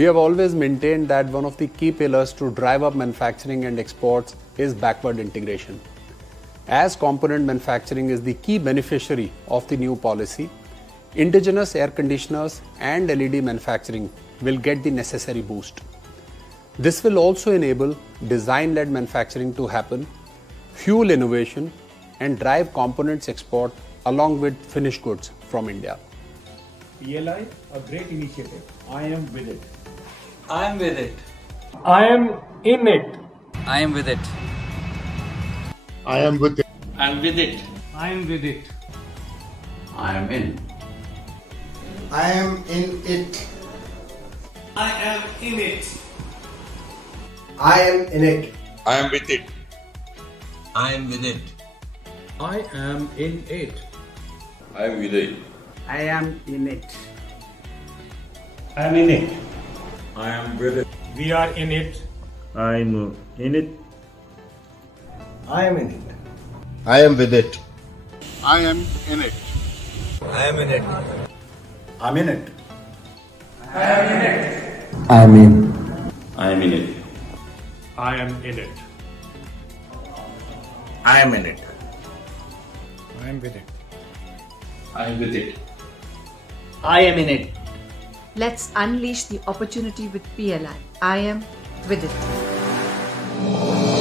We have always maintained that one of the key pillars to drive up manufacturing and exports is backward integration. As component manufacturing is the key beneficiary of the new policy, indigenous air conditioners and LED manufacturing will get the necessary boost. This will also enable design-led manufacturing to happen, fuel innovation, and drive components export along with finished goods from India. PLI, a great initiative. I am with it. I am with it. I am in it. I am with it. I am with it. I'm with it. I am with it. I am in. I am in it. I am in it. I am in it. I am with it. I am with it. I am in it. I am with it. I am in it. I am in it. I am with it. We are in it. I'm in it. I am in it. I am with it. I am in it. I am in it. I'm in it. I am in it. I am in it. I am in it. I am with it. I am with it. I am in it. Let's unleash the opportunity with PLI. I am with it.